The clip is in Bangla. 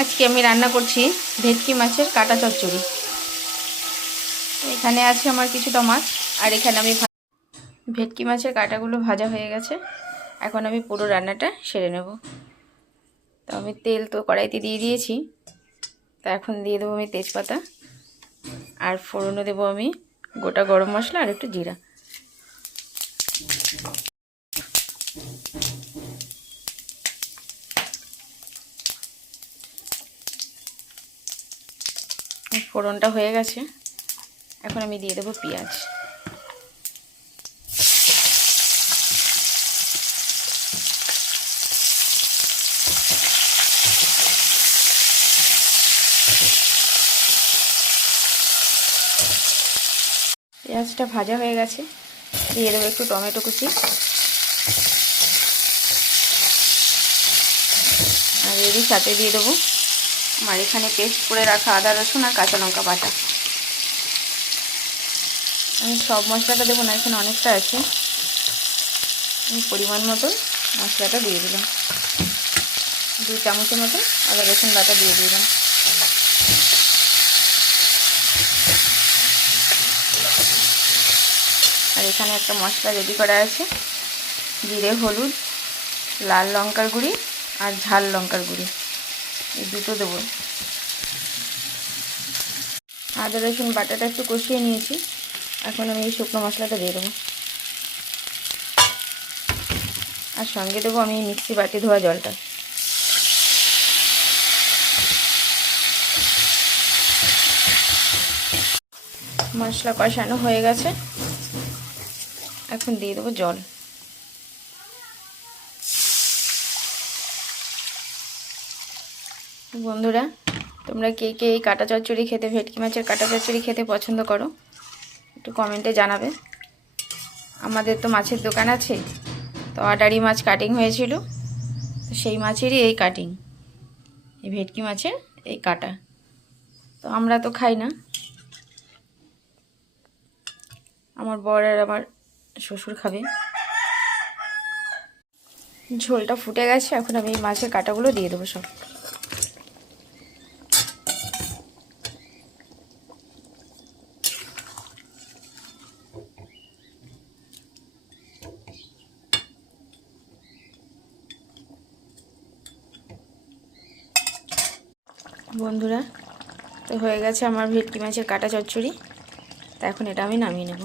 আজকে আমি রান্না করছি ভেটকি মাছের কাটা চচ্চড়ি। এখানে আছে আমার কিছুটা মাছ, আর এখানে আমি ভেটকি মাছের কাটাগুলো ভাজা হয়ে গেছে। এখন আমি পুরো রান্নাটা সেরে নেব। তো আমি তেল তো কড়াইতে দিয়ে দিয়েছি, তা এখন দিয়ে দেবো আমি তেজপাতা, আর ফোড়নে দেবো আমি গোটা গরম মশলা আর একটু জিরা। ফোড়নটা হয়ে গেছে, এখন আমি দিয়ে দেবো পেঁয়াজ। পেঁয়াজটা ভাজা হয়ে গেছে, দিয়ে দেবো একটু টমেটো কুচি, আর এরই সাথে দিয়ে দেবো আমার এখানে পেস্ট করে রাখা আদা রসুন আর কাঁচা লঙ্কা বাটা। আমি সব মশলাটা দেবো না, এখানে অনেকটা আছে। আমি পরিমাণ মতন মশলাটা দিয়ে দিলাম, 2 চামচের মতন আদা রসুন বাটা দিয়ে দিলাম। আর এখানে একটা মশলা রেডি করা আছে, জিরে, হলুদ, লাল লঙ্কার গুঁড়ি আর ঝাল লঙ্কার গুঁড়ি, এই দুটো দেবো। আদা রসুন বাটাটা একটু কষিয়ে নিয়েছি, এখন আমি এই শুকনো মশলাটা দিয়ে দেবো, আর সঙ্গে দেবো আমি মিক্সি বাটি ধোয়া জলটা। মশলা কষানো হয়ে গেছে, এখন দিয়ে দেবো জল। বন্ধুরা, তোমরা কে কে এই কাটা চচ্চড়ি খেতে, ভেটকি মাছের কাটা চচ্চড়ি খেতে পছন্দ করো একটু কমেন্টে জানাবে। আমাদের তো মাছের দোকান আছে, তো অর্ডারি মাছ কাটিং হয়েছিল, তো সেই মাছেরই এই কাটিং, এই ভেটকি মাছের এই কাটা। তো আমরা তো খাই না, আমার বর আর আমার শ্বশুর খাবে। ঝোলটা ফুটে গেছে, এখন আমি এই মাছের কাটাগুলো দিয়ে দেবো সব। বন্ধুরা, তো হয়ে গেছে আমার ভেটকি মাছের কাটা চচ্চড়ি, তা এখন এটা আমি নামিয়ে নেব।